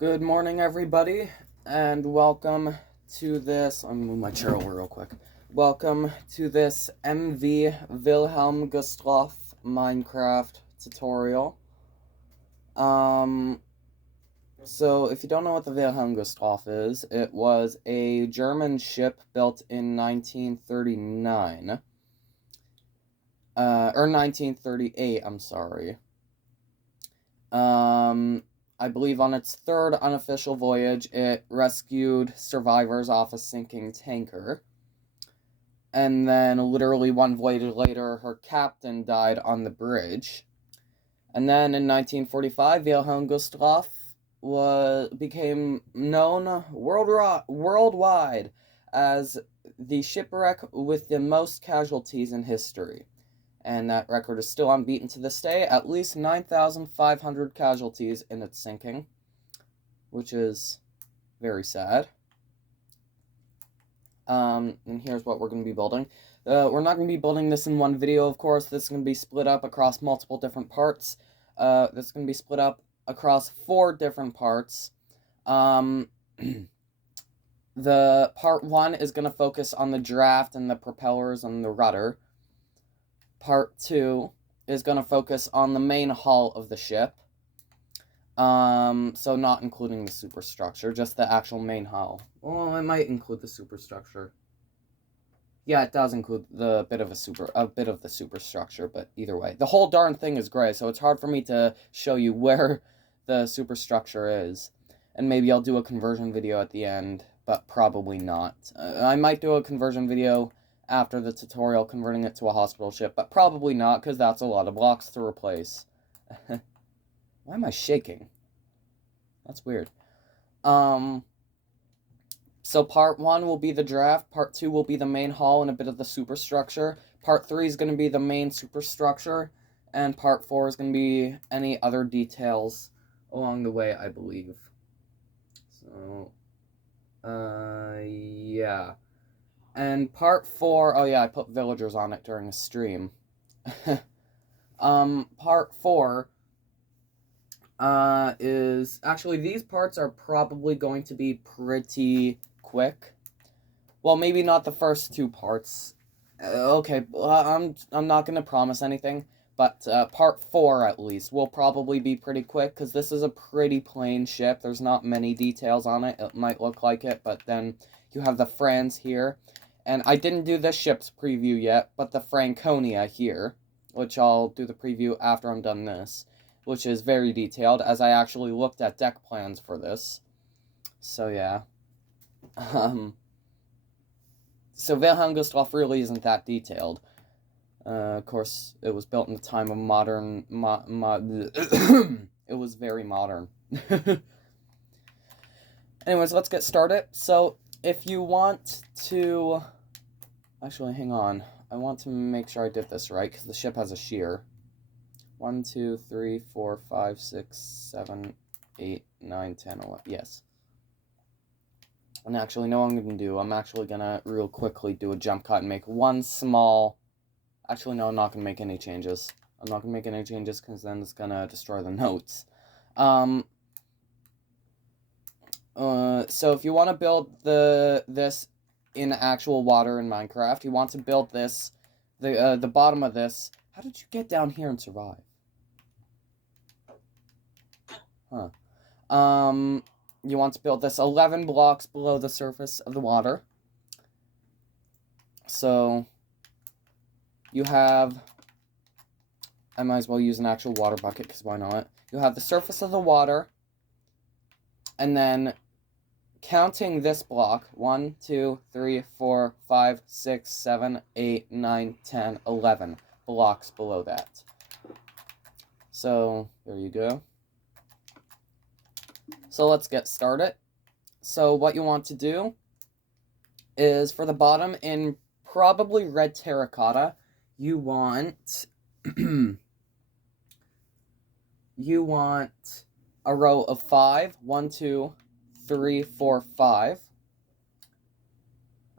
Good morning, everybody, and welcome to this. I'm gonna move my chair over real quick. Welcome to this MV Wilhelm Gustloft Minecraft tutorial. So if you don't know what the Wilhelm Gustloff is, it was a German ship built in 1939. Or 1938, I'm sorry. I believe on its third unofficial voyage, it rescued survivors off a sinking tanker. And then, literally one voyage later, her captain died on the bridge. And then in 1945, Wilhelm Gustloff became known worldwide as the shipwreck with the most casualties in history. And that record is still unbeaten to this day. At least 9,500 casualties in its sinking, which is very sad. And here's what we're going to be building. We're not going to be building this in one video, of course. This is going to be split up across multiple different parts. This is going to be split up across 4 different parts. The part 1 is going to focus on the draft and the propellers and the rudder. Part 2 is going to focus on the main hull of the ship. So not including the superstructure, just the actual main hull. Well, it might include the superstructure. Yeah, it does include a bit of the superstructure, but either way. The whole darn thing is gray, so it's hard for me to show you where the superstructure is. And maybe I'll do a conversion video at the end, but probably not. I might do a conversion video after the tutorial converting it to a hospital ship, but probably not, because that's a lot of blocks to replace. Why am I shaking? That's weird. So part 1 will be the draft, part 2 will be the main hull and a bit of the superstructure, part 3 is going to be the main superstructure, and part 4 is going to be any other details along the way, I believe. So, yeah. And part 4, oh yeah, I put villagers on it during a stream. Part 4 is, actually, these parts are probably going to be pretty quick. Well, maybe not the first 2 parts. Okay, I'm not going to promise anything, but part 4 at least will probably be pretty quick, because this is a pretty plain ship. There's not many details on it. It might look like it, but then you have the Franz here. And I didn't do the ship's preview yet, but the Franconia here, which I'll do the preview after I'm done this, which is very detailed, as I actually looked at deck plans for this. So, yeah. So, Wilhelm Gustloff really isn't that detailed. Of course, it was built in the time of modern... It was very modern. Anyways, let's get started. So, if you want to... Actually, hang on. I want to make sure I did this right, because the ship has a shear. 1, 2, 3, 4, 5, 6, 7, 8, 9, 10, 11. Yes. And actually, no, I'm going to do. I'm actually going to real quickly do a jump cut and make one small... Actually, no, I'm not going to make any changes. I'm not going to make any changes, because then it's going to destroy the notes. So if you want to build this in actual water in Minecraft, you want to build this, the bottom of this. How did you get down here and survive? Huh. You want to build this 11 blocks below the surface of the water. So you have, I might as well use an actual water bucket, because why not? You have the surface of the water, and then counting this block, 1, 2, 3, 4, 5, 6, 7, 8, 9, 10, 11 blocks below that. So, there you go. So, let's get started. So, what you want to do is, for the bottom, in probably red terracotta, you want... you want a row of 5, 1, 2, 3, 4, 5.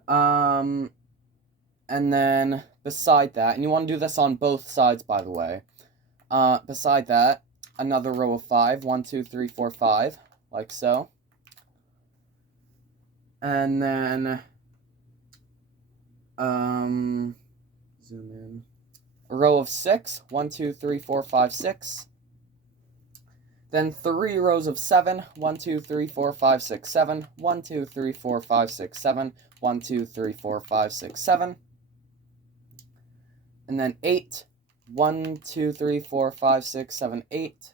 And then beside that, and you want to do this on both sides, by the way. Beside that, another row of 5, 1, 2, 3, 4, 5. like so. And then, zoom in. A row of 6, 1, 2, 3, 4, 5, 6. Then 3 rows of 7, 1, 2, 3, 4, 5, 6, 7, 1, 2, 3, 4, 5, 6, 7, 1, 2, 3, 4, 5, 6, 7. And then 8, 1, 2, 3, 4, 5, 6, 7, 8.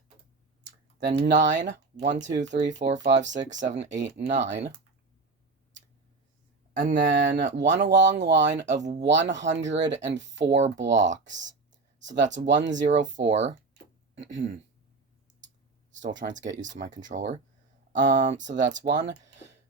Then 9, 1, 2, 3, 4, 5, 6, 7, 8, 9. And then one long line of 104 blocks. So that's 104. Still trying to get used to my controller. So that's 1,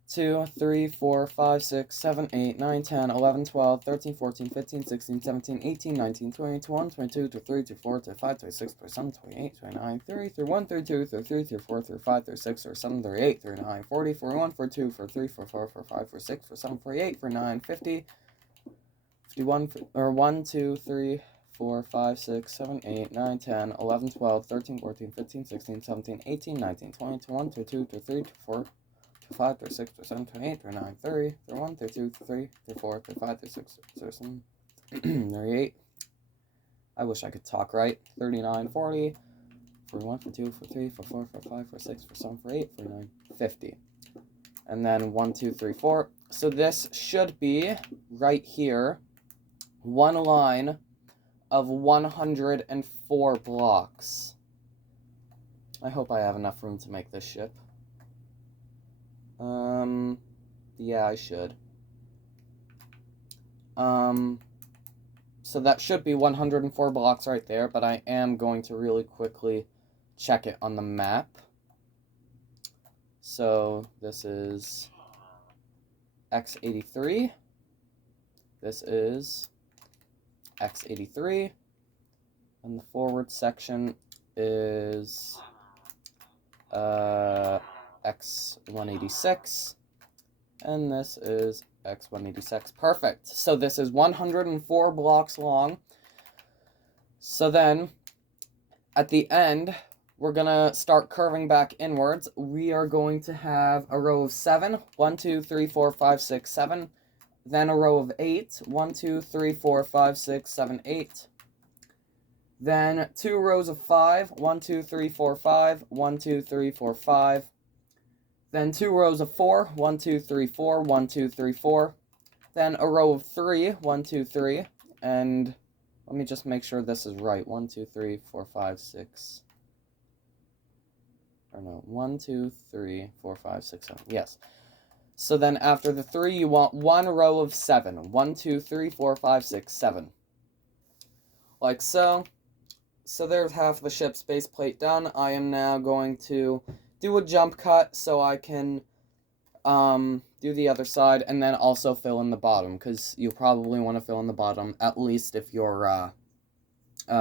2, 3, 4, 5, 6, 7, 8, 9, 10, 11, 12, 13, 14, 15, 16, 17, 18, 19, 20, 21, 22, 23, 24, 25, 26, 27, 28, 29, 30, 31, 32, 33, 34, 35, 36, 37, 38, 39, 40, 41, 42, 43, 44, 45, 46, 47, 48, 49, 50, 51, or 1, 2, 3, 4, 5, 6, 7, 8, 9, 10, 11, 12, 13, 14, 15, 16, 17, 18, 19, 20, 21, 22, 23, 24, 25, 36, 37, 28, 39, 30, 31, 32, 33, 34, 35, 36, 37, 38. I wish I could talk right. 39, 40, 41, 42, 43, 44, 45, 46, 47, 48, 49, 50. And then 1, 2, 3, 4. So this should be right here, one line of 104 blocks. I hope I have enough room to make this ship. Yeah, I should. So that should be 104 blocks right there, but I am going to really quickly check it on the map. So this is X83. This is X83. And the forward section is X186. And this is X186. Perfect. So this is 104 blocks long. So then, at the end, we're going to start curving back inwards. We are going to have a row of 7. 1, 2, 3, 4, 5, 6, 7. Then a row of 8. 1, 2, 3, 4, 5, 6, 7, 8. Then 2 rows of 5. 1, 2, 3, 4, 5. 1, 2, 3, 4, 5. Then 2 rows of 4, 1, 2, 3, 4, 1, 2, 3, 4. Then a row of 3, 1, 2, 3. And let me just make sure this is right. 1, 2, 3, 4, 5, 6. Or no, 1, 2, 3, 4, 5, 6, 7. Yes. So then after the 3, you want 1 row of 7. 1, 2, 3, 4, 5, 6, 7. Like so. So there's half the ship's base plate done. I am now going to do a jump cut so I can do the other side and then also fill in the bottom, because you'll probably want to fill in the bottom, at least if you're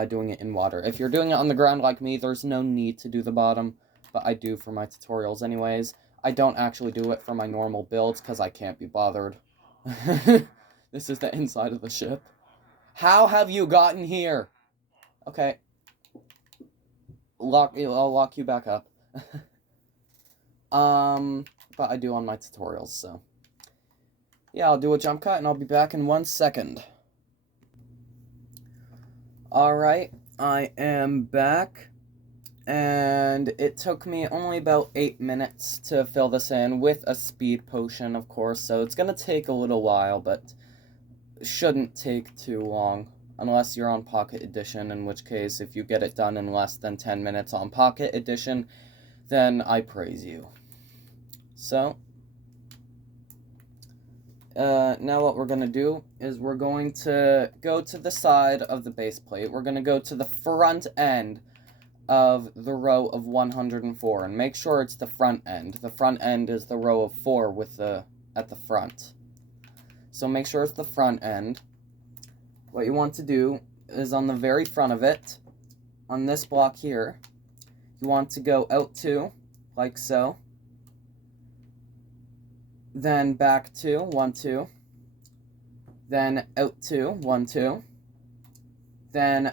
doing it in water. If you're doing it on the ground like me, there's no need to do the bottom, but I do for my tutorials anyways. I don't actually do it for my normal builds because I can't be bothered. This is the inside of the ship. How have you gotten here? Okay. I'll lock you back up. But I do on my tutorials, so. Yeah, I'll do a jump cut, and I'll be back in 1 second. Alright, I am back, and it took me only about 8 minutes to fill this in, with a speed potion, of course, so it's gonna take a little while, but shouldn't take too long, unless you're on Pocket Edition, in which case, if you get it done in less than 10 minutes on Pocket Edition, then I praise you. So, now what we're going to do is we're going to go to the side of the base plate. We're going to go to the front end of the row of 104, and make sure it's the front end. The front end is the row of 4 with at the front. So make sure it's the front end. What you want to do is on the very front of it, on this block here, you want to go out 2, like so. Then back 2, 1, 2. Then out 2, 1, 2. Then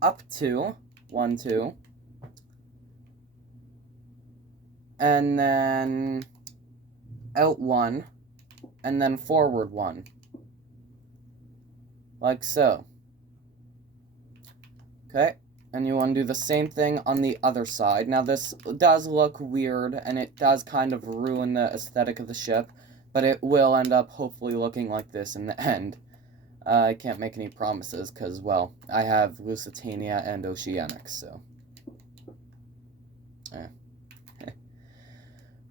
up 2, 1, 2. and then out 1, and then forward 1. Like so. Okay, and you want to do the same thing on the other side. Now this does look weird, and it does kind of ruin the aesthetic of the ship, but it will end up hopefully looking like this in the end. I can't make any promises, because, well, I have Lusitania and Oceanics, so.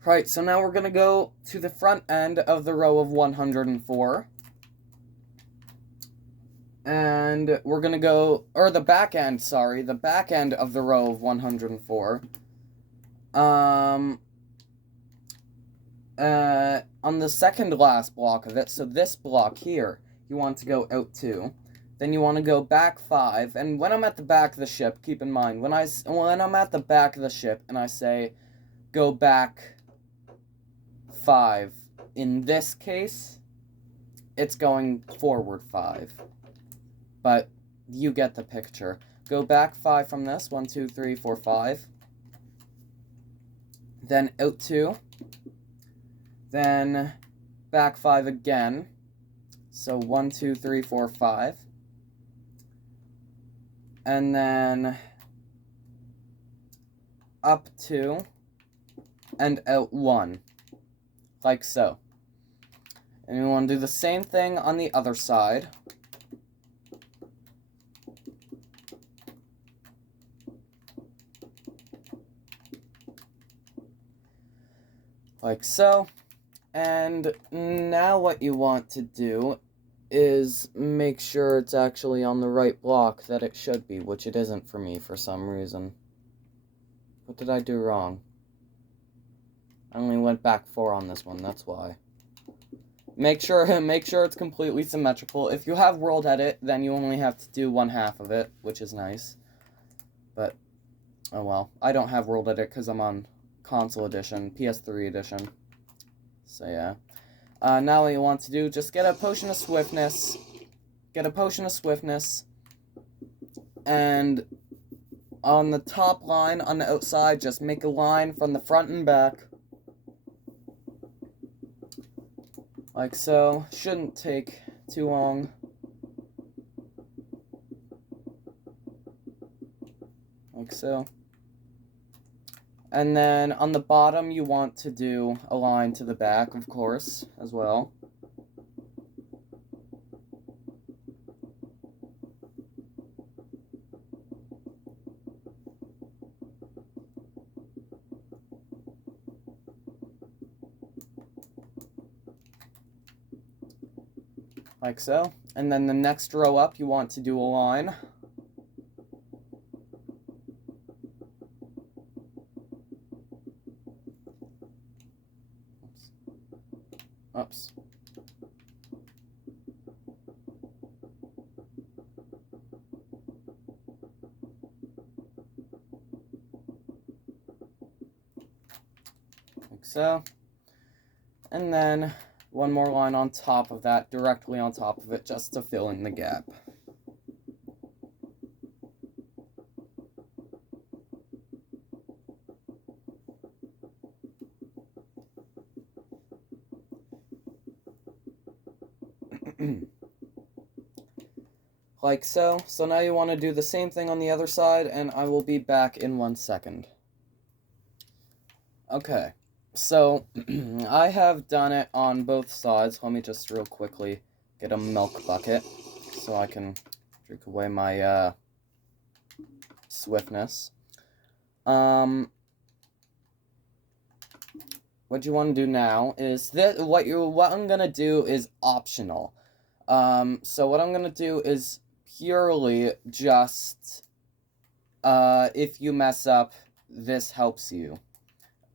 Right, so now we're going to go to the front end of the row of 104. And we're going to go, or the back end, sorry, the back end of the row of 104. On the second last block of it, so this block here, you want to go out 2. Then you want to go back 5. And when I'm at the back of the ship, keep in mind, when I'm at the back of the ship and I say go back 5, in this case, it's going forward 5. But you get the picture. Go back 5 from this. 1, 2, 3, 4, 5. Then out 2. Then back 5 again. So 1, 2, 3, 4, 5. And then up 2 and out 1. Like so. And we want to do the same thing on the other side. Like so. And now what you want to do is make sure it's actually on the right block that it should be, which it isn't for me for some reason. What did I do wrong? I only went back 4 on this one, that's why. Make sure it's completely symmetrical. If you have World Edit, then you only have to do 1/2 of it, which is nice. But, oh well. I don't have World Edit because I'm on Console Edition, PS3 Edition. So yeah. Now what you want to do, just get a Potion of Swiftness. Get a Potion of Swiftness. And on the top line, on the outside, just make a line from the front and back. Like so. Shouldn't take too long. Like so. And then on the bottom, you want to do a line to the back, of course, as well. Like so. And then the next row up, you want to do a line. Oops. Like so. And then one more line on top of that, directly on top of it, just to fill in the gap. Like so. So now you want to do the same thing on the other side, and I will be back in 1 second. Okay, so I have done it on both sides. Let me just real quickly get a milk bucket so I can drink away my swiftness. What you want to do now is this. What I'm gonna do is optional. So what I'm gonna do is purely just if you mess up, this helps you.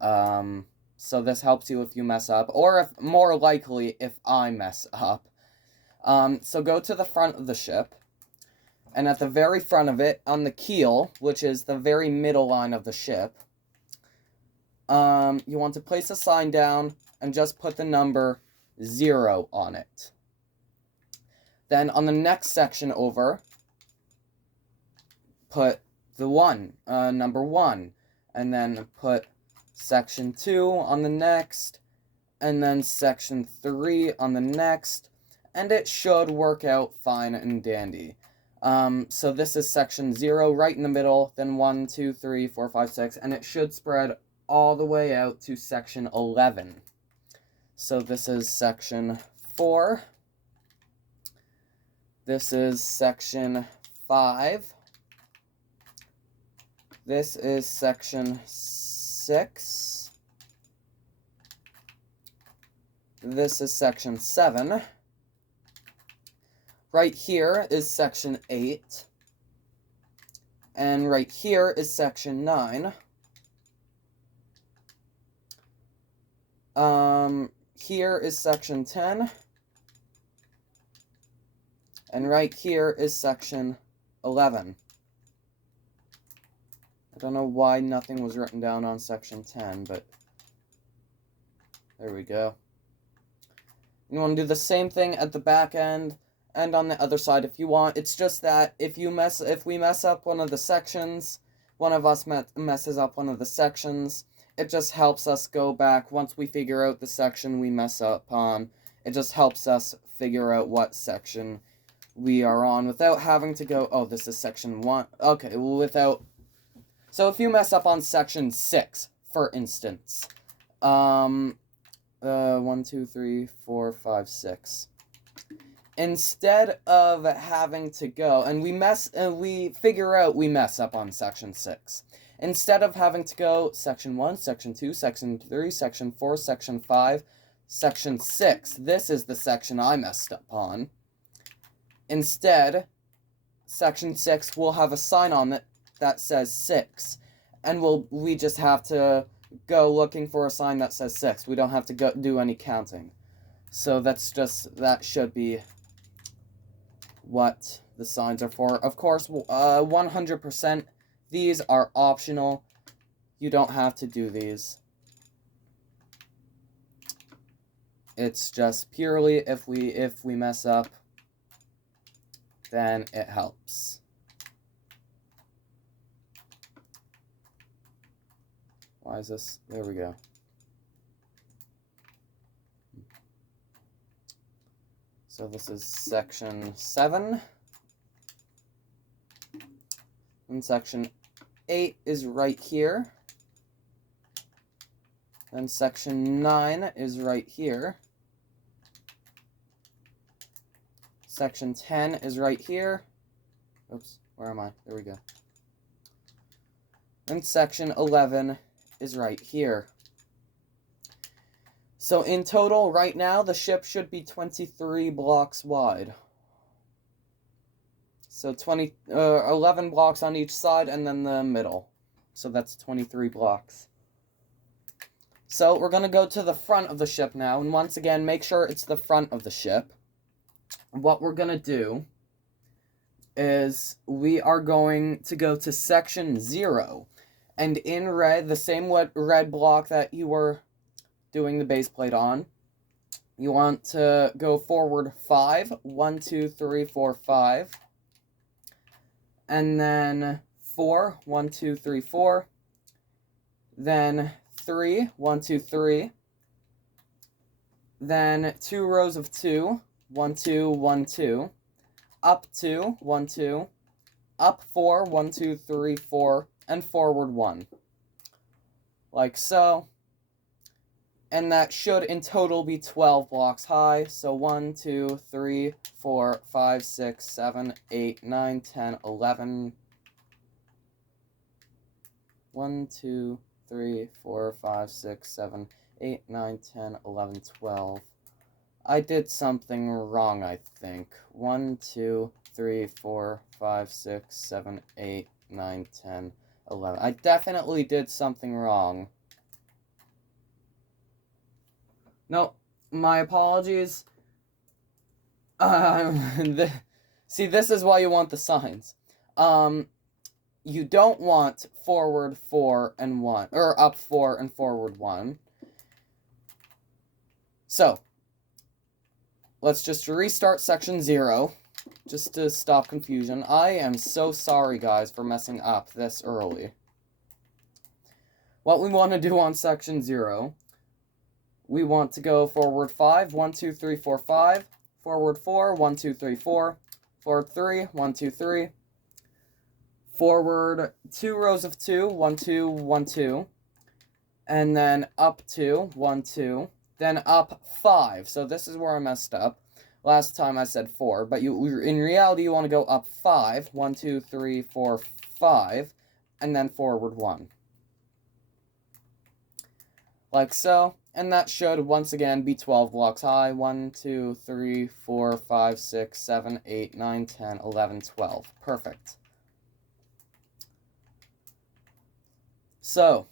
So this helps you if you mess up, or if more likely if I mess up. So go to the front of the ship, and at the very front of it, on the keel, which is the very middle line of the ship, you want to place a sign down and just put the number 0 on it. Then on the next section over, put the 1, number 1, and then put section 2 on the next, and then section 3 on the next, and it should work out fine and dandy. So this is section 0 right in the middle, then 1, 2, 3, 4, 5, 6, and it should spread all the way out to section 11. So this is section 4. This is section 5. This is section 6. This is section 7. Right here is section 8. And right here is section 9. Here is section 10. And right here is section 11. I don't know why nothing was written down on section 10, but there we go. You want to do the same thing at the back end and on the other side if you want. It's just that if we mess up one of the sections, one of us messes up one of the sections, it just helps us go back once we figure out the section we mess up on. It just helps us figure out what section we are on without having to go, oh, this is section 1. Okay, without. So if you mess up on section 6, for instance, 1, 2, 3, 4, 5, 6. Instead of having to go, and we figure out we mess up on section 6. Instead of having to go section 1, section 2, section 3, section 4, section 5, section 6. This is the section I messed up on. Instead, section 6 will have a sign on it that says 6. And we just have to go looking for a sign that says 6. We don't have to go do any counting. So that should be what the signs are for. Of course, 100%, these are optional. You don't have to do these. It's just purely if we mess up, then it helps. Why is this? There we go. So this is section 7. And section 8 is right here. Then section 9 is right here. Section 10 is right here. Oops, where am I? There we go. And section 11 is right here. So in total, right now, the ship should be 23 blocks wide. So 11 blocks on each side, and then the middle. So that's 23 blocks. So we're going to go to the front of the ship now, and once again, make sure it's the front of the ship. What we're going to do is we are going to go to section 0. And in red, the same red block that you were doing the base plate on, you want to go forward 5. 1, 2, 3, 4, 5. And then 4. 1, 2, 3, 4. Then 3. 1, 2, 3. Then 2 rows of 2. 1, 2, 1, 2. Up 2. 1, 2. Up 4. 1, 2, 3, 4. And forward 1. Like so. And that should in total be 12 blocks high. So 1, 2, 3, 4, 5, 6, 7, 8, 9, 10, 11. 1, 2, 3, 4, 5, 6, 7, 8, 9, 10, 11, 12. I did something wrong, I think. 1, 2, 3, 4, 5, 6, 7, 8, 9, 10, 11. I definitely did something wrong. No, my apologies. See, this is why you want the signs. You don't want forward 4 and 1, or up 4 and forward 1. So, let's just restart section 0, just to stop confusion. I am so sorry, guys, for messing up this early. what we want to do on section 0, we want to go forward 5, 1, 2, 3, 4, 5, forward 4, 1, 2, 3, 4, forward 3, 1, 2, 3, forward 2 rows of 2, 1, 2, 1, 2, and then up 2, 1, 2, then up 5. So this is where I messed up. Last time I said 4, but in reality you want to go up 5, 1, 2, 3, 4, 5, and then forward 1. Like so, and that should once again be 12 blocks high. 1, 2, 3, 4, 5, 6, 7, 8, 9, 10, 11, 12. Perfect. So,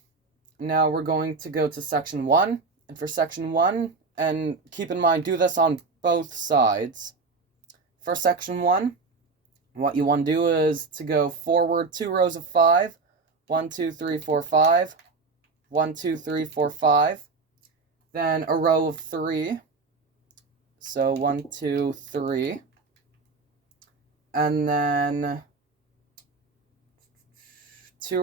now we're going to go to section 1, and for section 1, and keep in mind, do this on both sides. For section 1, what you want to do is to go forward 2 rows of 5, 1, 2, 3, 4, 5, 1, 2, 3, 4, 5, then a row of 3, so 1, 2, 3, and then 3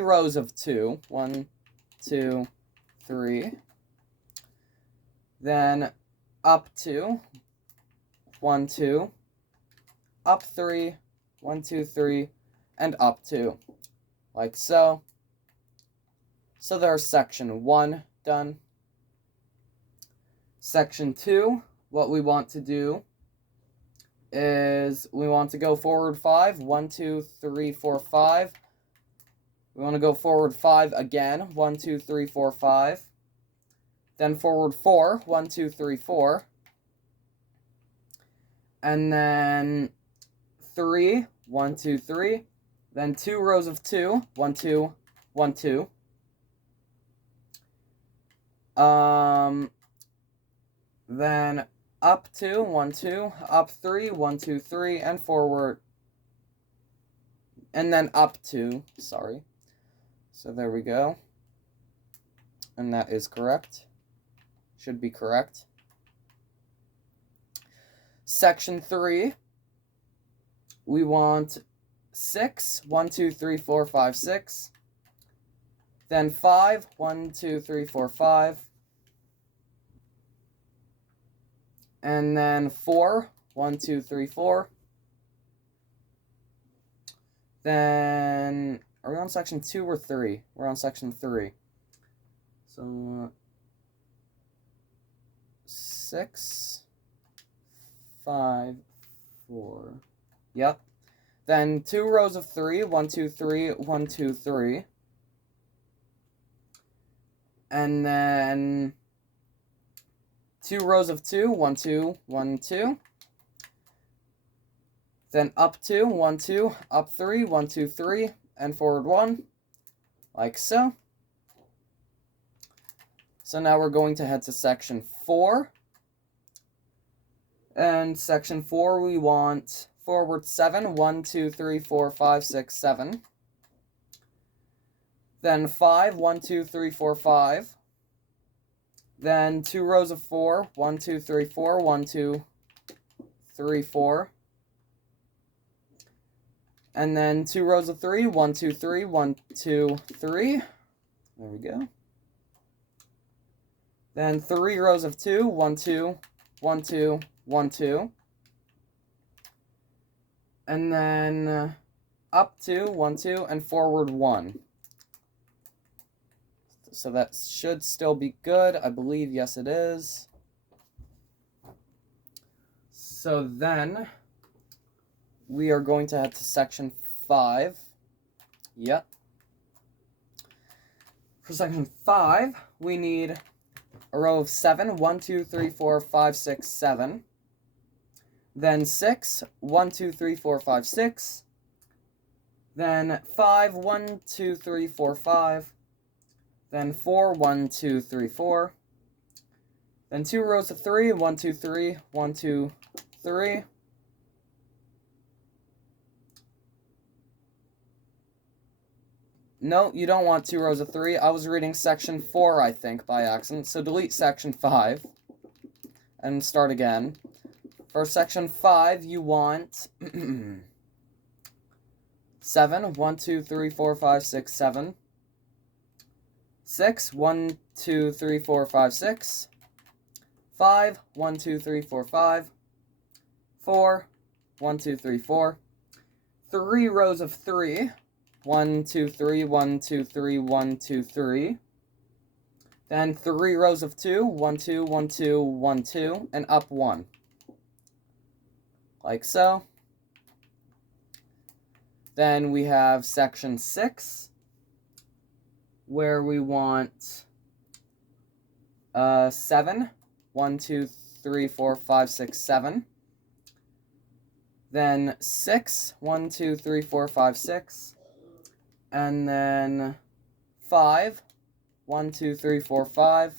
rows of 2, 1, 2, 3, then up 2, 1, 2, up 3, 1, 2, 3, and up 2, like so. So there's section 1 done. Section 2, what we want to do is we want to go forward 5, 1, 2, 3, 4, 5. We want to go forward 5 again, 1, 2, 3, 4, 5. Then forward 4, 1, 2, 3, 4. And then 3, 1, 2, 3. Then 2 rows of 2, 1, 2, 1, 2. Then up 2, 1, 2, up 3, 1, 2, 3, and forward. And then up 2, sorry. So there we go. And that is correct. Should be correct. Section 3, we want 6, 1, 2, 3, 4, 5, 6. Then 5, 1, 2, 3, 4, 5. And then 4, 1, 2, 3, 4. Then, are we on section 2 or 3? We're on section 3. So, 6, 5, 4. Yep. Then 2 rows of 3, 1, 2, 3, 1, 2, 3. And then 2 rows of 2, 1, 2, 1, 2. Then up 2, 1, 2, up 3, 1, 2, 3, and forward 1, like so. So now we're going to head to section 4. And section 4, we want forward 7, 1, 2, 3, 4, 5, 6, 7. Then 5, 1, 2, 3, 4, 5. Then 2 rows of 4, 1, 2, 3, 4, 1, 2, 3, 4. And then 2 rows of 3, 1, 2, 3, 1, 2, 3. There we go. Then 3 rows of 2, 1, 2, 1, 2, 1, 2. And then up 2, 1, 2, and forward 1. So that should still be good. I believe, yes, it is. So then we are going to head to section 5. Yep. For section 5, we need a row of 7, 1, 2, 3, 4, 5, 6, 7. Then 6, 1, 2, 3, 4, 5, 6. Then 5, 1, 2, 3, 4, 5. Then 4, 1, 2, 3, 4. Then 2 rows of 3, 1, 2, 3, 1, 2, 3. No, you don't want 2 rows of 3. I was reading section 4, I think, by accident. So delete section 5 and start again. For section 5, you want 7, 1, 2, 3, 4, 5, 6, 7. 6, 1, 2, 3, 4, 5, 6. 5, 1, 2, 3, 4, 5. 4, 1, 2, 3, 4. 3 rows of 3. 1, 2, 3, 1, 2, 3, 1, 2, 3. Then 3 rows of 2. 1, 2, 1, 2, 1, 2, and up 1. Like so. Then we have section 6, where we want 7. 1, 2, 3, 4, 5, 6, 7. Then 6. 1, 2, 3, 4, 5, 6. And then 5. 1, 2, 3, 4, 5.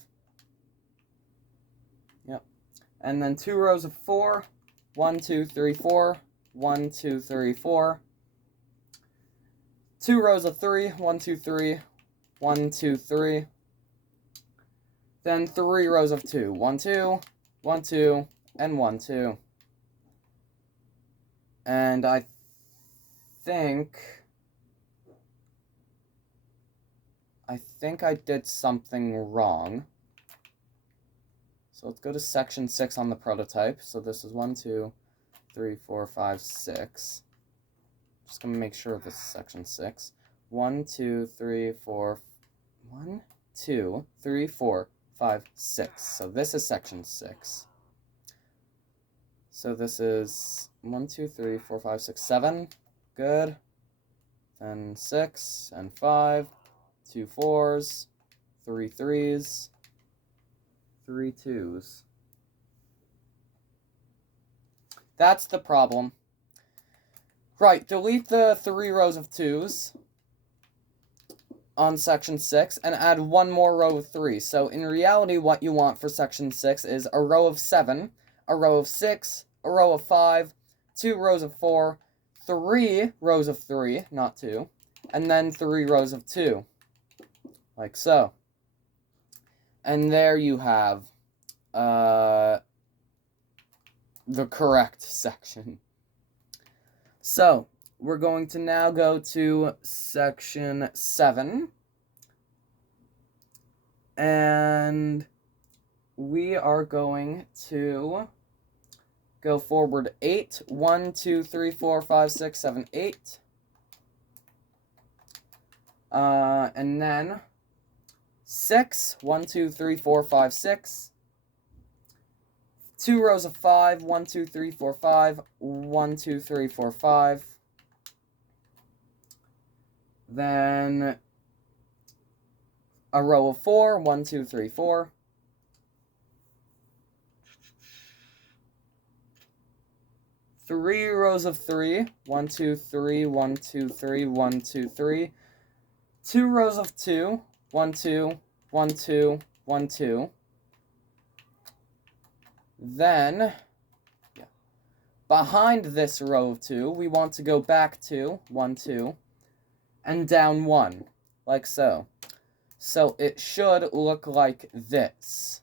Yep. And then 2 rows of 4. 1, 2, 3, 4. 1, 2, 3, 4. 2 rows of 3. 1, 2, 3. 1, 2, 3. Then 3 rows of 2. 1, 2, 1, 2, and 1, 2. And I think I did something wrong. So let's go to section 6 on the prototype. So this is 1, 2, 3, 4, 5, 6. Just gonna make sure this is section 6. 1, 2, 3, 4. 1, 2, 3, 4, 5, 6. So this is section 6. So this is 1, 2, 3, 4, 5, 6, 7. Good. Then 6 and 5. 2 4s. 3 3s. 3 2s. That's the problem. Right, delete the 3 rows of 2s on section 6 and add 1 more row of 3. So in reality, what you want for section 6 is a row of 7, a row of 6, a row of 5, 2 rows of 4, 3 rows of 3, not 2, and then 3 rows of 2. Like so. And there you have the correct section. So, we're going to now go to section 7. And we are going to go forward 8. 1, 2, 3, 4, 5, 6, 7, 8. And then 6. 1, 2, 3, 4, 5, 6. 2 rows of 5. 1, 2, 3, 4, 5. 1, 2, 3, 4, 5. Then a row of 4. 1, 2, 3, 4. 3 rows of 3. 1, 2, 3, 1, 2, 3, 1, 2, 3. 2 rows of 2. 1, 2, 1, 2, 1, 2. Then, behind this row of 2, we want to go back 2, 1, 2, and down 1, like so. So it should look like this,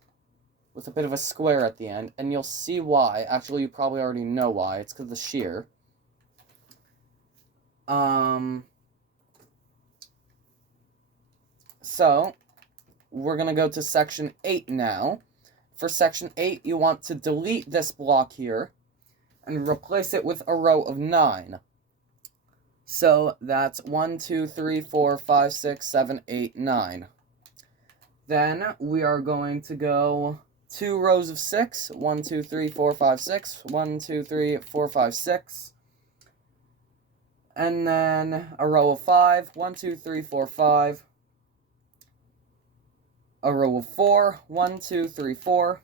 with a bit of a square at the end, and you'll see why. Actually, you probably already know why. It's because of the shear. So, we're going to go to section 8 now. For section 8, you want to delete this block here and replace it with a row of 9. So, that's 1, 2, 3, 4, 5, 6, 7, 8, 9. Then, we are going to go 2 rows of 6. 1, 2, 3, 4, 5, 6. 1, 2, 3, 4, 5, 6. And then a row of 5. 1, 2, 3, 4, 5. A row of 4. 1, 2, 3, 4.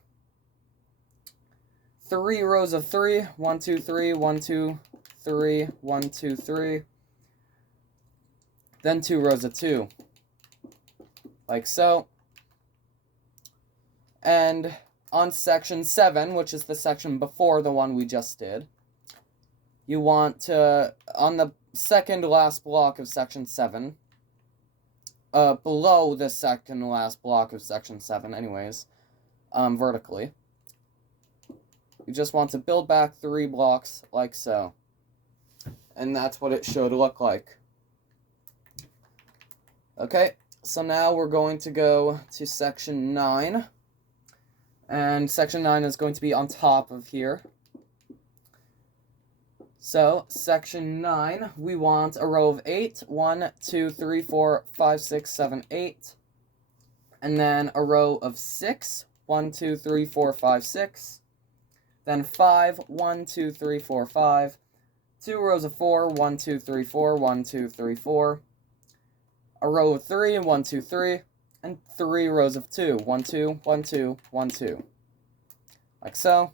3 rows of 3. 1, 2, 3, 1, 2, 3, 1, 2, 3. Then 2 rows of 2. Like so. And on section 7, which is the section before the one we just did, you want to, on the second last block of section 7, below the second last block of section 7 anyways, vertically, you just want to build back 3 blocks like so. And that's what it should look like. Okay, So now we're going to go to section 9. And section 9 is going to be on top of here. So, section 9, we want a row of 8. 1, 2, 3, 4, 5, 6, 7, 8. And then a row of 6. 1, 2, 3, 4, 5, 6. Then 5. 1, 2, 3, 4, 5. 2 rows of 4. 1, 2, 3, 4. 1, 2, 3, 4. A row of 3. 1, 2, 3. And 3 rows of 2. 1, 2, 1, 2, 1, 2. Like so.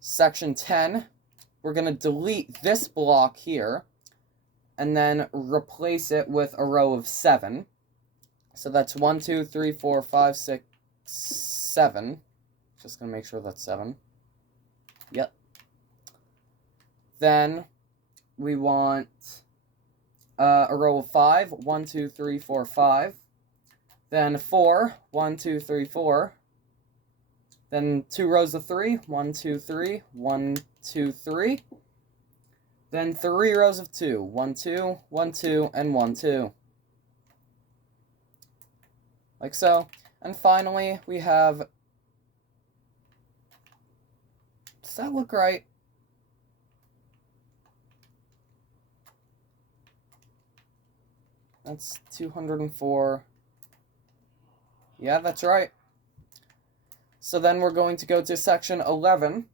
Section 10, we're going to delete this block here, and then replace it with a row of 7. So that's 1, 2, 3, 4, 5, 6, 7. Just going to make sure that's 7. Yep. Then we want a row of 5. 1, 2, 3, 4, 5. Then 4. 1, 2, 3, 4. Then 2 rows of 3. 1, 2, 3. 1, 2, 3. Then 3 rows of 2. 1, 2, 1, 2, and 1, 2. Like so. And finally, we have... Does that look right? That's 204. Yeah, that's right. So then we're going to go to section 11.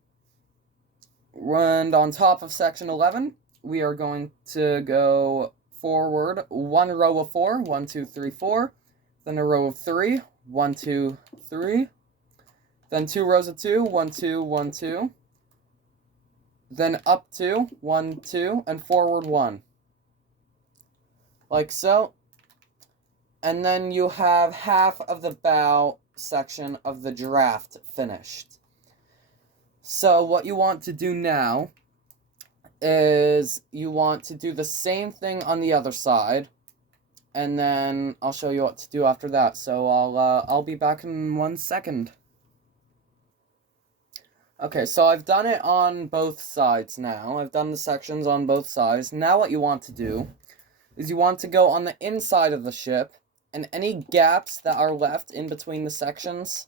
And on top of section 11, we are going to go forward 1 row of 4. 1, 2, 3, 4. Then a row of 3. 1, 2, 3. Then 2 rows of 2. 1, 2, 1, 2. Then up 2. 1, 2. And forward 1. Like so. And then you have half of the bow section of the draft finished. So what you want to do now is you want to do the same thing on the other side, and then I'll show you what to do after that. So I'll be back in 1 second. Okay, so I've done it on both sides now. I've done the sections on both sides. Now what you want to do is you want to go on the inside of the ship, and any gaps that are left in between the sections,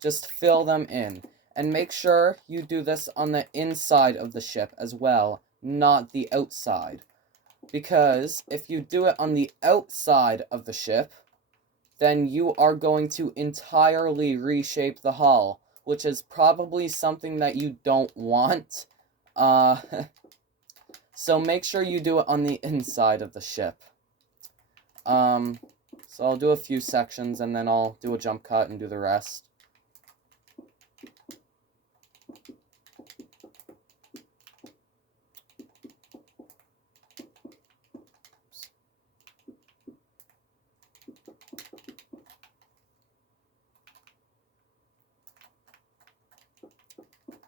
just fill them in. And make sure you do this on the inside of the ship as well, not the outside. Because if you do it on the outside of the ship, then you are going to entirely reshape the hull, which is probably something that you don't want. So make sure you do it on the inside of the ship. So I'll do a few sections, and then I'll do a jump cut and do the rest.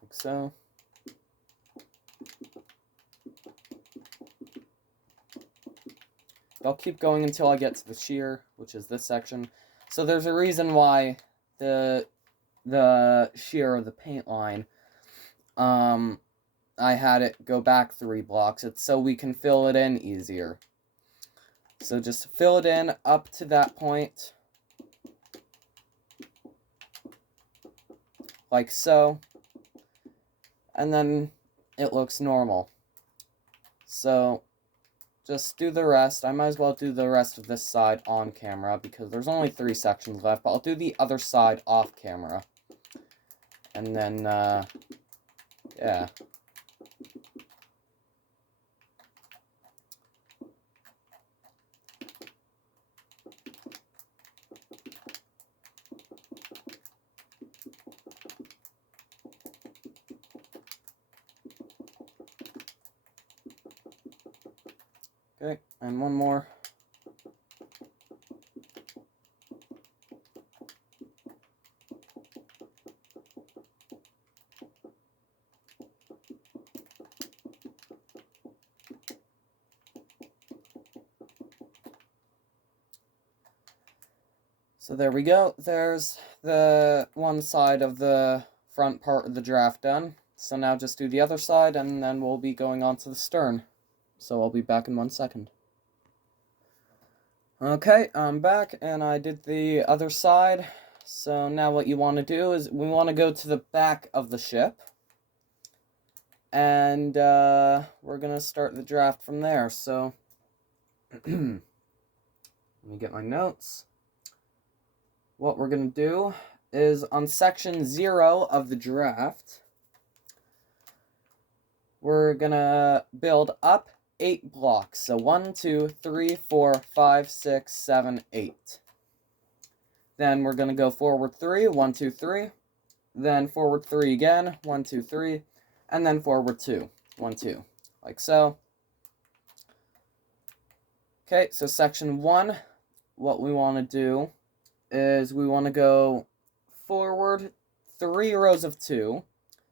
Like so. I'll keep going until I get to the shear, which is this section. So there's a reason why the shear of the paint line, I had it go back 3 blocks. It's so we can fill it in easier. So just fill it in up to that point. Like so. And then it looks normal. So just do the rest. I might as well do the rest of this side on camera because there's only 3 sections left, but I'll do the other side off camera. And then, yeah. Okay, and one more. So there we go. There's the one side of the front part of the draft done. So now just do the other side, and then we'll be going on to the stern. So I'll be back in 1 second. Okay, I'm back, and I did the other side. So now what you want to do is we want to go to the back of the ship. And we're going to start the draft from there. So let me get my notes. What we're going to do is on section 0 of the draft, we're going to build up 8 blocks. So 1, 2, 3, 4, 5, 6, 7, 8. Then we're going to go forward 3, 1, 2, 3. Then forward 3 again, 1, 2, 3. And then forward 2, 1, 2. Like so. Okay, so section 1, what we want to do is we want to go forward 3 rows of 2.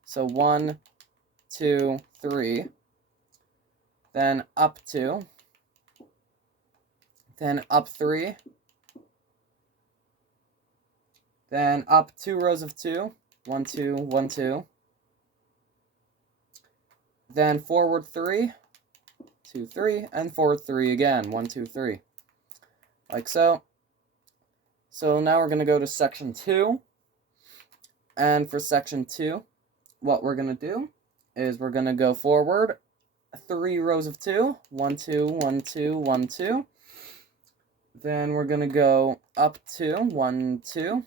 So 1, 2, 3. Then up 2. Then up 3. Then up 2 rows of 2. 1, 2, 1, 2. Then forward 3. 2, 3. And forward 3 again. 1, 2, 3. Like so. So now we're going to go to section 2. And for section 2, what we're going to do is we're going to go forward 3 rows of 2. 1, 2, 1, 2, 1, 2. Then we're going to go up 2, 1, 2.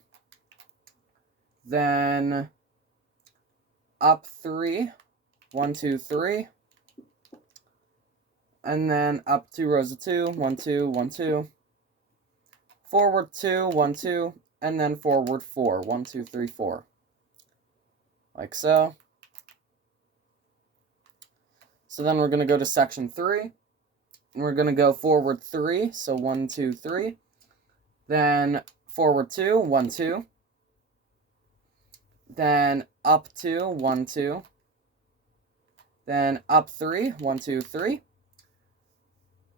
Then up 3, 1, 2, 3. And then up 2 rows of 2, 1, 2, 1, 2. Forward 2, 1, 2. And then forward 4, 1, 2, 3, 4. Like so. So then we're going to go to section 3. And we're going to go forward 3. So 1, 2, 3. Then forward 2, 1, 2. Then up 2, 1, 2. Then up 3, 1, 2, 3.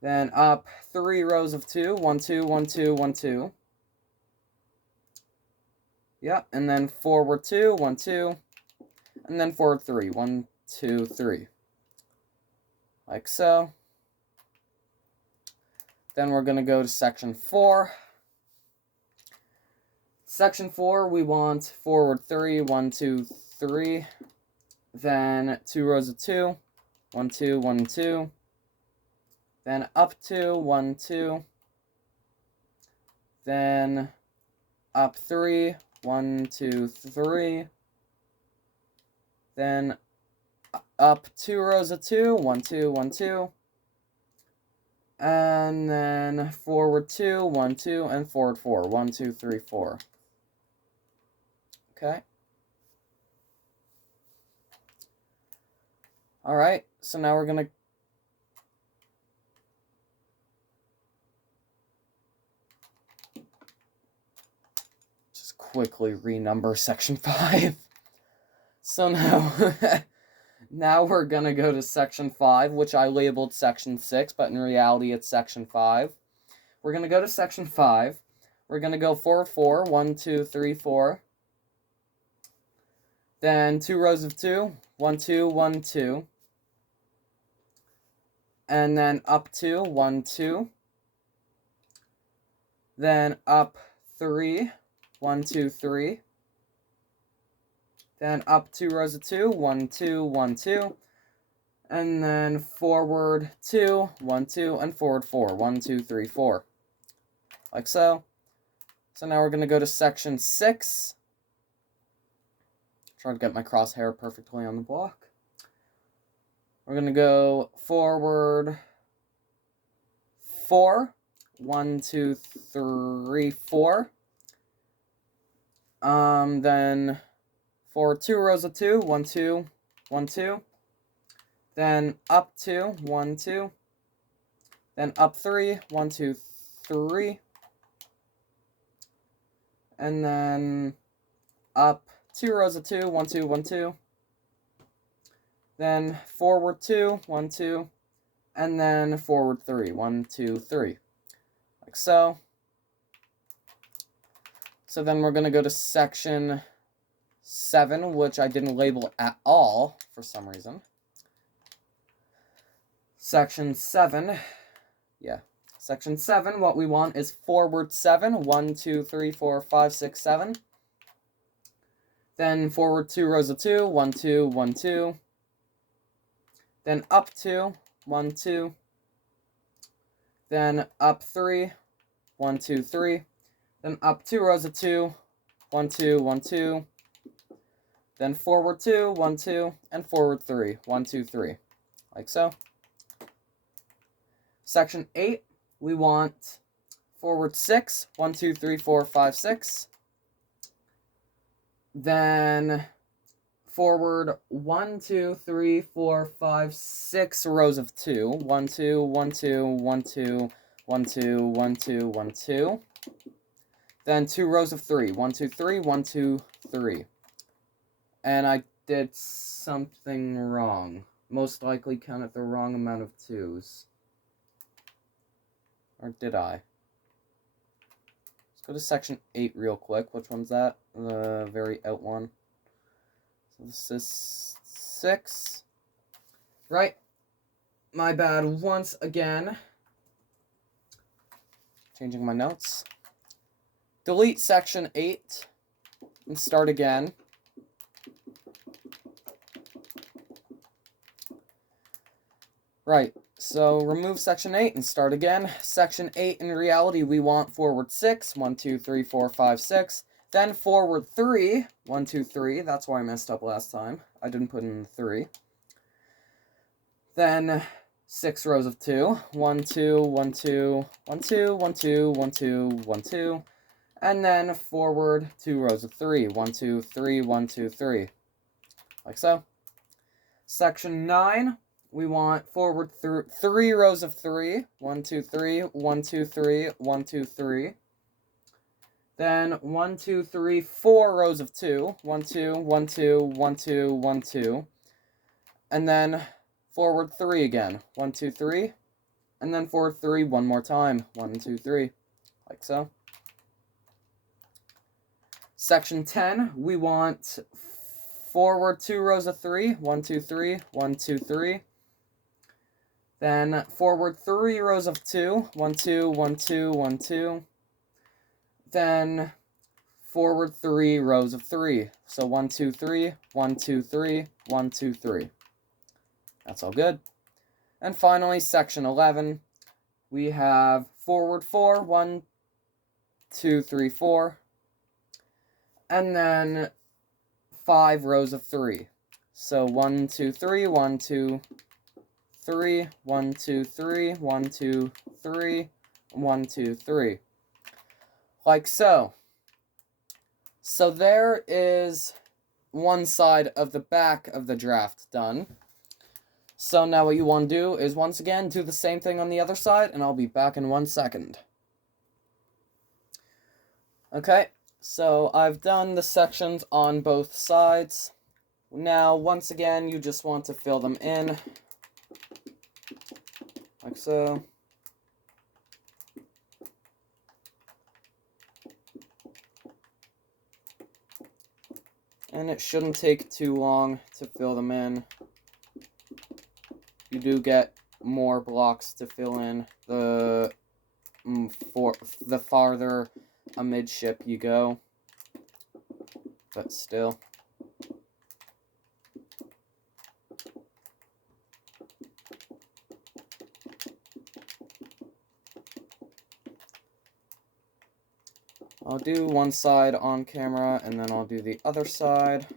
Then up 3 rows of 2, 1, 2, 1, 2, 1, 2. Yep, and then forward 2, 1, 2. And then forward 3, 1, 2, 3. Like so. Then we're going to go to section 4. Section 4, we want forward 3, 1, 2, 3. Then 2 rows of 2, 1, 2, 1, 2. Then up 2, 1, 2. Then up 3, 1, 2, 3. Then up 2 rows of 2, 1, 2, 1, 2. And then forward 2, 1, 2, and forward 4, 1, 2, 3, 4. Okay. Alright, so now we're going to just quickly renumber section 5. So now, now we're going to go to section 5, which I labeled section 6, but in reality it's section 5. We're going to go to section 5. We're going to go forward 4, 1, 2, 3, 4. Then 2 rows of 2, 1, 2, 1, 2. And then up 2, 1, 2. Then up 3, 1, 2, 3. Then up 2 rows of 2, 1, 2, 1, 2. And then forward 2, 1, 2, and forward 4, 1, 2, 3, 4. Like so. So now we're going to go to section 6. Try to get my crosshair perfectly on the block. We're going to go forward 4, 1, 2, 3, 4. Then forward 2 rows of 2, 1, 2, 1, 2. Then up 2, 1, 2. Then up 3, 1, 2, 3. And then up 2 rows of 2, 1, 2, 1, 2. Then forward 2, 1, 2. And then forward 3, 1, 2, 3. Like so. So then we're going to go to section 7, which I didn't label at all for some reason. Section 7. Yeah. Section 7, what we want is forward 7, 1, 2, 3, 4, 5, 6, 7. Then forward 2 rows of 2, 1, 2, 1, 2. Then up 2, 1, 2. Then up 3, 1, 2, 3. Then up 2 rows of 2, 1, 2, 1, 2. Then forward 2, 1, 2, and forward 3, 1, 2, 3. Like so. Section 8, we want forward 6, 1, 2, 3, 4, 5, 6. Then forward 1, 2, 3, 4, 5, 6 rows of 2. 1, 2, 1, 2, 1, 2, 1, 2, 1, 2, 1, 2. Then 2 rows of 3. 1, 2, 3, 1, 2, 3. And I did something wrong. Most likely counted the wrong amount of 2s. Or did I? Let's go to section 8 real quick. Which one's that? The very out one. So this is 6. Right. My bad once again. Changing my notes. Delete section 8 and start again. Right, so remove section 8 and start again. Section 8, in reality, we want forward 6, 1, 2, 3, 4, 5, 6. Then forward 3, 1, 2, 3. That's why I messed up last time. I didn't put in 3. Then 6 rows of 2. 1, 2, 1, 2, 1, 2, 1, 2, 1, 2, 1, 2. And then forward 2 rows of 3. 1, 2, 3, 1, 2, 3. Like so. Section 9, we want forward 3 rows of 3. 1, 2, 3, 1, 2, 3, 1, 2, 3. Then 1, 2, 3, 4 rows of 2. 1, 2, 1, 2, 1, 2, 1, 2. And then forward 3 again. 1, 2, 3. And then forward 3 one more time. 1, 2, 3. Like so. Section 10, we want forward 2 rows of 3. 1, 2, 3, 1, 2, 3. Then forward 3 rows of 2. 1, 2, 1, 2, 1, 2. Then forward 3 rows of 3. So 1, 2, 3, 1, 2, 3, 1, 2, 3. That's all good. And finally, section 11, we have forward 4, 1, 2, 3, 4. And then 5 rows of 3. So 1, 2, 3, 1, 2, 3, 1, 2, 3, 1, 2, 3, 1, 2, 3. Like so. So there is one side of the back of the draft done. So now what you want to do is once again do the same thing on the other side, and I'll be back in 1 second. Okay. So I've done the sections on both sides. Now, once again, you just want to fill them in. Like so. And it shouldn't take too long to fill them in. You do get more blocks to fill in the farther amidship you go, but still. I'll do one side on camera and then I'll do the other side.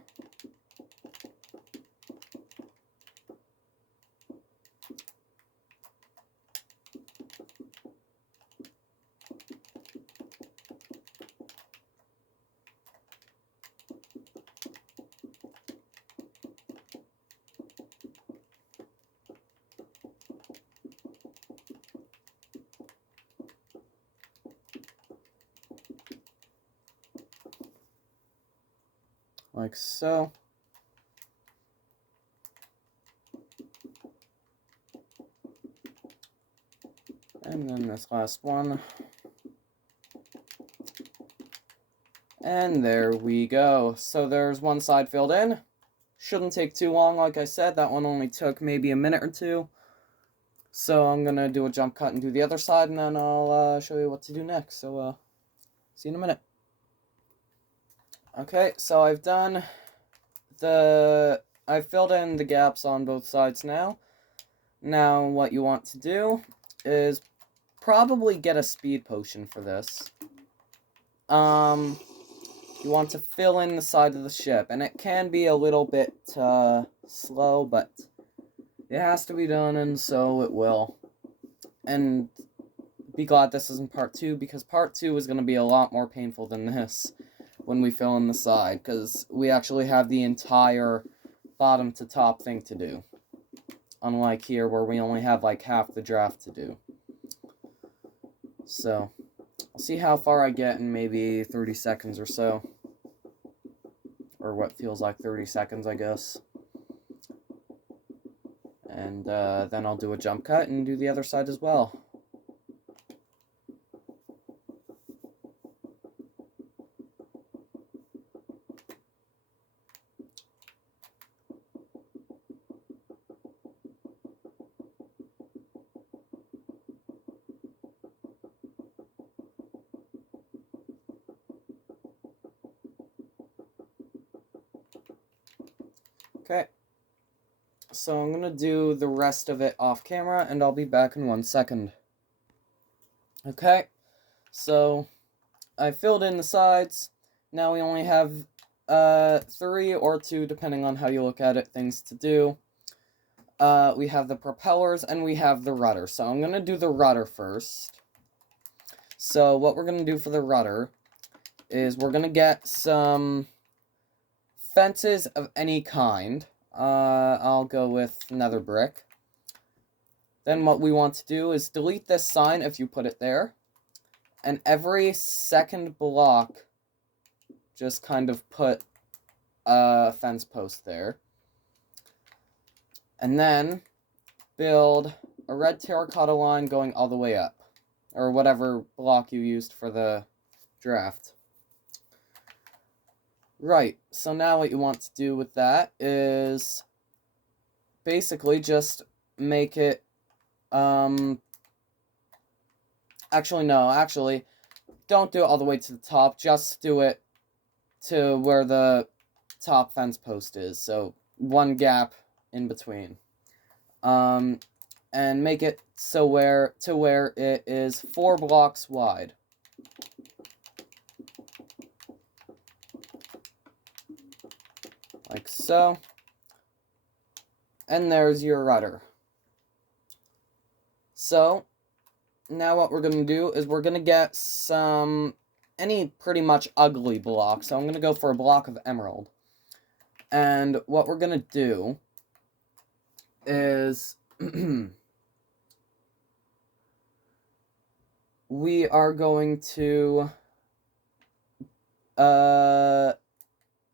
Like so. And then this last one. And there we go. So there's one side filled in. Shouldn't take too long, like I said. That one only took maybe a minute or two. So I'm going to do a jump cut and do the other side, and then I'll show you what to do next. So see you in a minute. Okay, so I've filled in the gaps on both sides now. Now what you want to do is probably get a speed potion for this. You want to fill in the side of the ship, and it can be a little bit slow, but it has to be done, and so it will. And be glad this isn't part 2, because part 2 is going to be a lot more painful than this when we fill in the side, because we actually have the entire bottom to top thing to do. Unlike here, where we only have like half the draft to do. So, I'll see how far I get in maybe 30 seconds or so. Or what feels like 30 seconds, I guess. And then I'll do a jump cut and do the other side as well. Okay, so I'm going to do the rest of it off camera, and I'll be back in 1 second. Okay, so I filled in the sides. Now we only have 3 or 2, depending on how you look at it, things to do. We have the propellers, and we have the rudder. So I'm going to do the rudder first. So what we're going to do for the rudder is we're going to get some fences of any kind. I'll go with nether brick. Then what we want to do is delete this sign if you put it there. And every second block, just kind of put a fence post there. And then build a red terracotta line going all the way up. Or whatever block you used for the draft. Right, so now what you want to do with that is basically just make it, actually, don't do it all the way to the top, just do it to where the top fence post is, so 1 gap in between. And make it so where it is 4 blocks wide. Like so. And there's your rudder. So, now what we're going to do is we're going to get any pretty much ugly block. So I'm going to go for a block of emerald. And what we're going to do is we are going to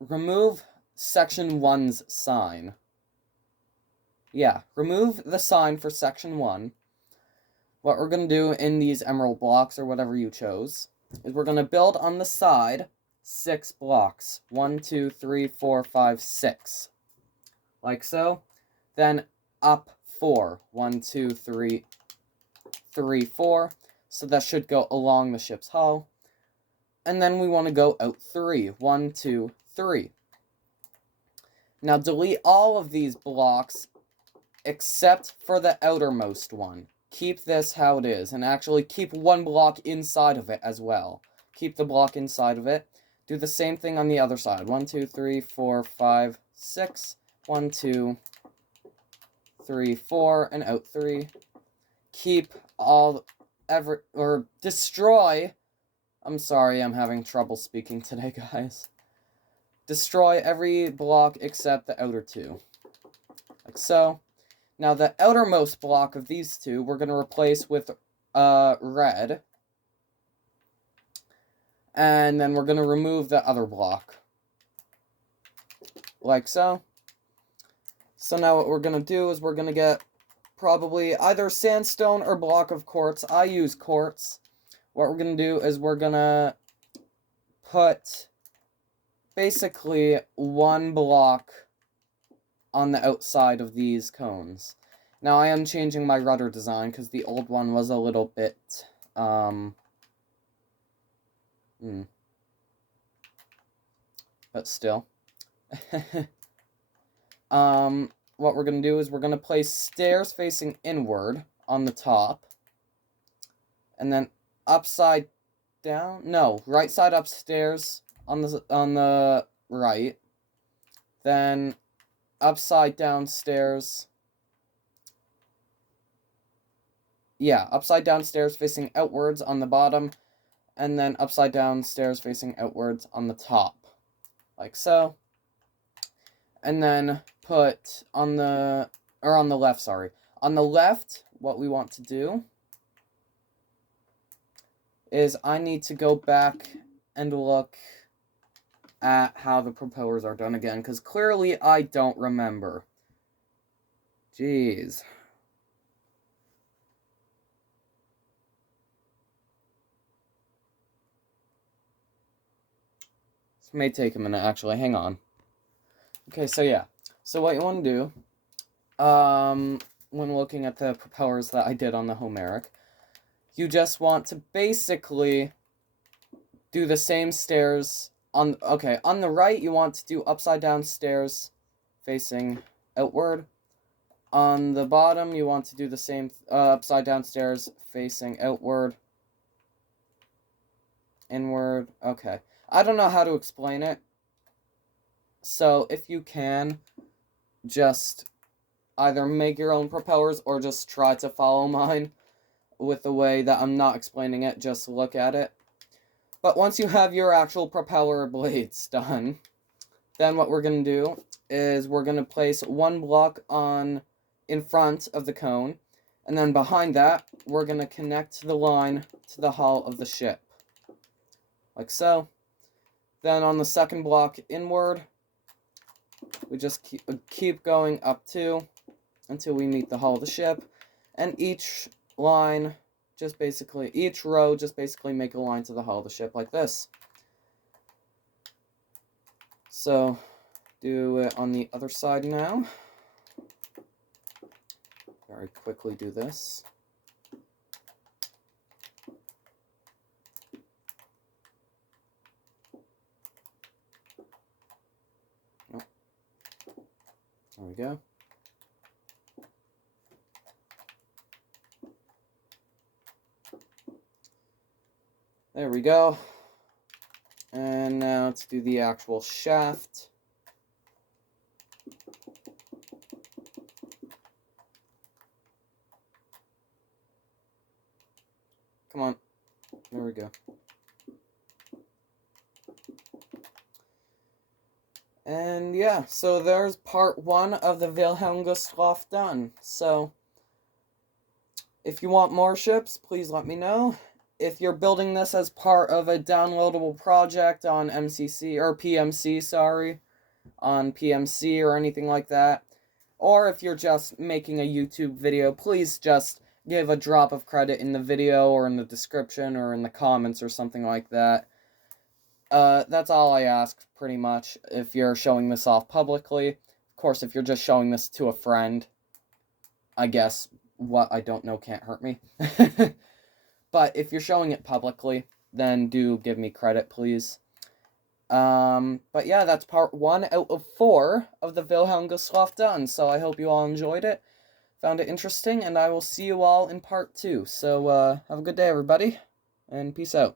remove Section 1's sign. Yeah, remove the sign for Section 1. What we're going to do in these emerald blocks, or whatever you chose, is we're going to build on the side 6 blocks. 1, 2, 3, 4, 5, 6. Like so. Then up 4. 1, 2, 3, 3, 4. So that should go along the ship's hull. And then we want to go out 3. 1, 2, 3. Now delete all of these blocks except for the outermost one. Keep this how it is, and actually keep 1 block inside of it as well. Keep the block inside of it. Do the same thing on the other side. 1, 2, 3, 4, 5, 6. 1, 2, 3, 4, and out 3. Keep destroy. I'm sorry, I'm having trouble speaking today, guys. Destroy every block except the outer 2. Like so. Now, the outermost block of these 2, we're going to replace with red. And then we're going to remove the other block. Like so. So now what we're going to do is we're going to get probably either sandstone or block of quartz. I use quartz. What we're going to do is we're going to put basically 1 block on the outside of these cones. Now, I am changing my rudder design, because the old one was a little bit, but still. What we're going to do is we're going to place stairs facing inward on the top. And then upside down? No, right side upstairs on the right. Then upside down stairs. Yeah, upside down stairs facing outwards on the bottom. And then upside down stairs facing outwards on the top. Like so. And then put on the left, sorry. On the left, what we want to do is I need to go back and look at how the propellers are done again, because clearly I don't remember. Jeez. This may take a minute, actually. Hang on. Okay, so yeah. So what you want to do, when looking at the propellers that I did on the Homeric, you just want to basically do the same stairs on the right. You want to do upside down stairs facing outward. On the bottom, you want to do the same upside down stairs facing outward. Inward. Okay. I don't know how to explain it. So if you can, just either make your own propellers or just try to follow mine with the way that I'm not explaining it. Just look at it. But once you have your actual propeller blades done, then what we're going to do is we're going to place one block in front of the cone, and then behind that, we're going to connect the line to the hull of the ship. Like so. Then on the second block inward, we just keep going up to until we meet the hull of the ship, and each row just basically make a line to the hull of the ship like this. So do it on the other side now. Very quickly do this. There we go. There we go. And now let's do the actual shaft. Come on. There we go. And yeah, so there's part 1 of the Wilhelm Gustloft done. So, if you want more ships, please let me know. If you're building this as part of a downloadable project on MCC, or PMC, sorry, on PMC or anything like that, or if you're just making a YouTube video, please just give a drop of credit in the video or in the description or in the comments or something like that. That's all I ask, pretty much, if you're showing this off publicly. Of course, if you're just showing this to a friend, I guess what I don't know can't hurt me. But if you're showing it publicly, then do give me credit, please. But yeah, that's part 1 out of 4 of the Wilhelm Gustloff done. So I hope you all enjoyed it, found it interesting, and I will see you all in part 2. So, have a good day, everybody, and peace out.